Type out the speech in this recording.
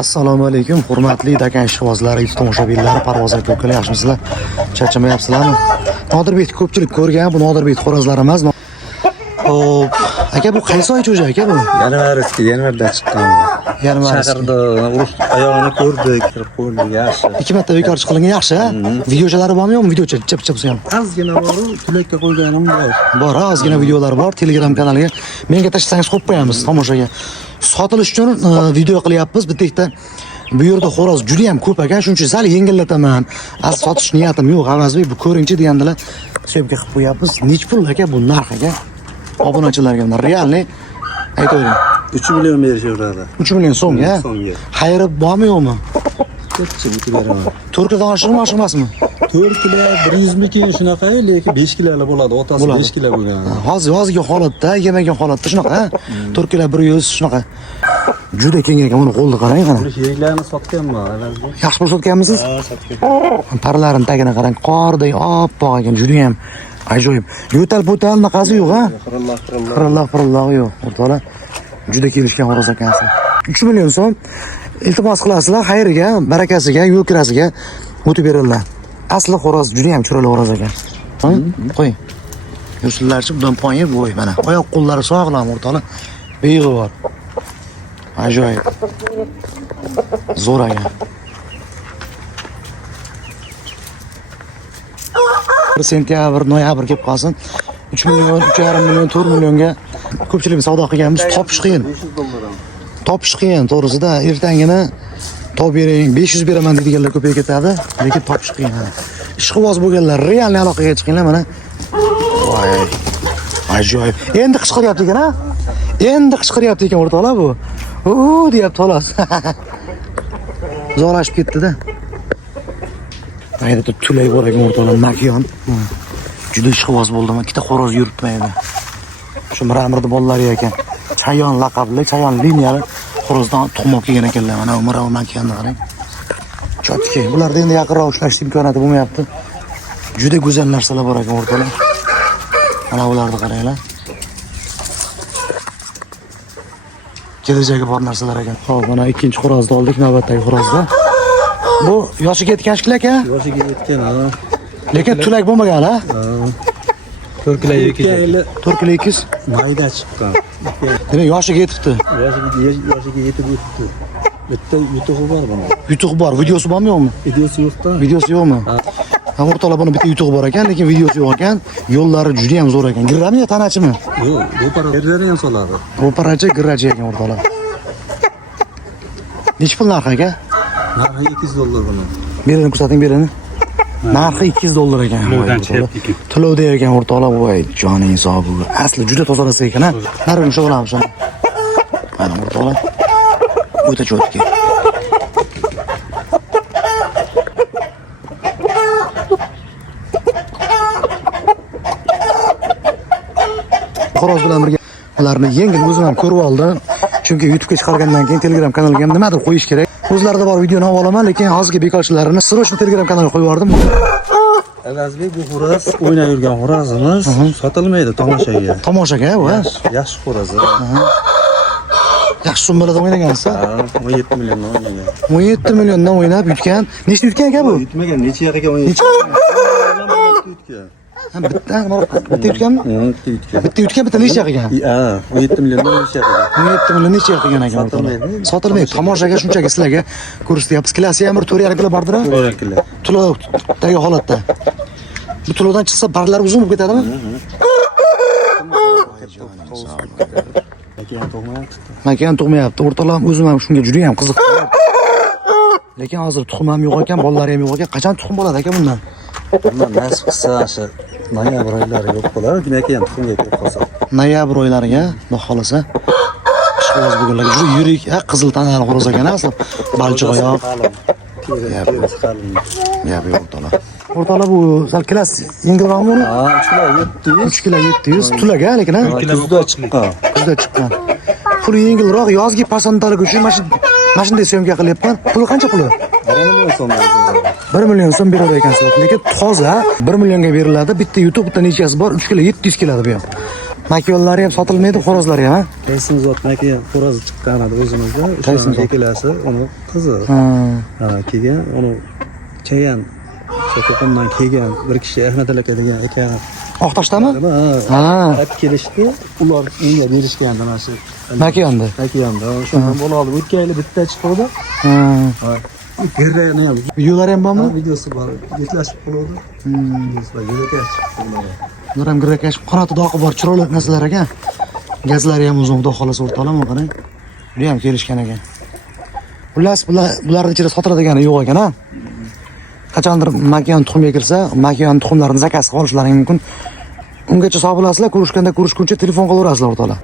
Assalomu alaykum, hurmatli Dakan ishqibozlari, tomoshabinlar, parvoz aka ukalar, yaxshimisizlar? Charchamayapsizlarmi? Nodirbek ko'pchilik ko'rgan, bu Nodirbek xo'rozlari emas. Hop, aka bu qaysi oy cho'ja aka bu? Yanvarda chiqqan. Shaharda urush oyog'ini ko'rdik, kirib qo'ydik, yaxshi. 2 marta bekor chiqilgan yaxshi, ha? Videochalari bormi yo'qmi? Videocha chip-chip ham. Ozgina bor-u, tilakka qo'yganim bor. Bor, ozgina videolar bor, Telegram kanaliga. Menga tashlasangiz qo'yib qo'yamiz tomoshaga. Sotilish uchun video qilyapmiz. Bitta ikkita bu yerda xo'roz juda ham ko'p ekan, shuning uchun sal yengillataman. Asl sotish niyatim yo'q, Avazbek bu ko'ringchi degandilar. Syomka qilib qo'yapmiz. Nech pul aka bu narx aka? Obunachilarga realniy aytavering. 3 million berishaveradi. 3 million so'mga. Xayri bormi yo'qmi? Ketchi bitiraman. 4 kilodan oshirmasmi? 4 kilo 100 miki shunaqa, lekin 5 kilolar bo'ladi. Otasi 5 kilo bo'lgan. Hozirgi holatda, yemagan holatda shunaqa, 4 kilo 100 shunaqa. Juda keng ekan, buni qo'lda qarang qana. Yerlarni sotganman, Yaxshi pul sotganmisiz? Ha, sotgan. Parlarini tagini qarang, qordek oppoq ekan, juda ham ajoyib. Yo'tal-po'tal naqasi yo'q, ha? Qirillaq yo'q. O'rtoqlar, juda kelishgan xo'roz ekansiz. 3 million so'm iltimos qilasizlar, xayriga, barakasiga, yo'l kirasiga o'tib beringlar. Asli xo'roz juda ham chiroyli xo'roz ekan. Qo'ying. Yursinlarchi, bundan poyib bo'y mana. Oyoq qo'llari sog'lom o'rtoqlar. Beg'i bor. Ajoyib. Zo'r ekan. Sentyabr, noyabr kelib qolsin. 3 million, 3,5 million, 4 millionga ko'pchilik savdo qilganmiz, topish qiyin. 500 dollar. Topish qiyin, to'g'risida ertangina top bering, 500 beraman deydiganlar ko'payib ketadi, lekin topish qiyin. Ishqiboz bo'lganlar realniy aloqaga chiqinglar mana. Voy. Ajoyib. Endi qichqiryapti ekan, ha? Endi qichqiryapti ekan o'rtoqlar bu. Deyapti xolos. Zo'rashib ketdi-da. Mayda tulay bor ekan o'rtoqlar, makyon. Juda ishqiboz bo'ldim. Ikkita xo'roz yuribmaydi. Shu Miramirda bolalari ekan. Chayon laqabli, chayon liniyali xo'rozdan tuxum olib kelgan ekanlar. Mana Miramir makonni qarang. Chotki. Bularda endi yaqinroq ushlash imkoniyati bo'lmayapti. Juda go'zal narsalar bor ekan o'rtoqlar. Mana ularni qaranglar. Kelajagi bor narsalar ekan. Xo'p, mana ikkinchi xo'rozni oldik, navbatdagi xo'rozda. Bu yoshiga yetgan shikil aka? Yoshiga yetgan, ha. Lekin tulak bo'lmagan, ha? 4 kilo 2. 4 kilo 2. Mayda chiqqan. Demak, yoshiga yetibdi. Yoshiga yetib o'tdi. Bitta yutug'i bor buni. Yutug'i bor, videosi bormi yo'qmi? Videosi yo'q-da. Videosi yo'qmi? Ha, o'rtoqlar buni bitta yutug'i bor ekan, lekin videosi yo'q ekan. Yo'llari juda ham zo'r ekan. Girrami yo tanachimi? Yo'q, bu parada ham soladi. Ro'parachi, girrachi ekan o'rtoqlar. Nech pul narxi aka? Narxi 200 dollar buni. Berini ko'rsating, berini. Narxi 200 dollar ekan. To'lovda ekan o'rtoqlar, voy, joning hisobi. Asli juda tozalasa ekan, ha. Narini shug'ulamiz shuni. Mana o'rtoqlar. O'ta cho'tki. Xo'roz bilan birga ularni yengil o'zim ham ko'rib oldim. Chunki YouTube'ga chiqargandan keyin Telegram kanaliga ham nimadir qo'yish kerak. O'zlarida bor videoni olib olaman, lekin hozirgi bekorchilarini sirrochni Telegram kanaliga qo'yib yubordim. Avazbek bu xo'roz o'ynab yurgan xo'rozimiz sotilmaydi tomoshaga. Tomoshaga, va? Yaxshi xo'roz. Yaxshi summalarda o'ynagansiz. 17 milliondan o'ynagan. 17 milliondan o'ynab yutgan. Nechta yutgan aka bu? Yutmagan, necha yaqiga o'ynagan. Bitta yutganmi? Bitta yutgan, bitta necha qilgan? Ha, 17 milliondan necha qilgan. 17 million necha qilgan ekan? Sotilmaydi. Tomoshaga shunchaki sizlarga ko'rsatyapmiz. Klasi ham bir 4,5 kilo bordir-a? 4,5 kilo. Tulovdagi holatda. Bu tulovdan chiqsa barlar uzun bo'lib ketadimi? Makan tug'mayapti. O'rtoqlar, o'zim ham shunga juda ham qiziqdim. Lekin hozir tuxum ham yo'q ekan, bolalari ham yo'q ekan. Qachon tuxum bo'ladi aka bundan? Bundan nasib qilsa shu noyabr oylari yo'q bo'lar, demak ham tuxumga kirib qolsa. Noyabr oylariga, xudo xolasa. Ishqiboz bo'lganlarga juda yurik, qizil tanali xo'roz ekan asli. Balchiq oyoq. Yap, o'rtoqlar. O'rtoqlar, bu sal klass yengilroqmi? Ha, 3 kilo 700 tulaga, lekin ha? Kuzda chiqqan. Kuzda chiqqan. Puli yengilroq, yozgi pasandalik uchun mana shunday syomka qilyapman. Puli qancha puli? 1 million so'm. 1 million so'm berar ekansizlar. Lekin toza 1 millionga beriladi. Bitta YouTube bitta nechasi bor? 3 kilo 700 keladi bu ham. Makiyonlari ham sotilmaydi, xo'rozlari ham, ha? Qaysin zotniki xo'rozi chiqqan edi o'zimizda. Qaysin zot? Ikkalasi uni qizi. Ha. Kelgan, uni kelgan. So'qoqdan kelgan bir kishi Ahmad aka degan ekan. Oqtashdami? Ha. Olib kelishdi. Ular menga berishgandi mana shu. Makiyonda. Makiyonda. Shundan bola olib o'tgan yili bitta chiqdi. Ha. Gerrani ham Videolari ham bormi? videosi bor. Yetlashib qoldi. Videosi yo'lga chiqdi. Ular ham girakash, qanoti oqi bor, chiroyli narsalar ekan. Gazlari ham uzun, xudo xolasa o'rtalama qarang. Bu ham kelishgan ekan. Xullas, bularning ichida sotiladigani yo'q ekan, ha? Qachondir makiyon tuxumga kirsa, makiyon tuxumlarini zakasiga olishlari mumkin. Ungacha sog' bo'lasizlar, ko'rishganda ko'rishguncha telefon qilaverasizlar o'rtoqlar.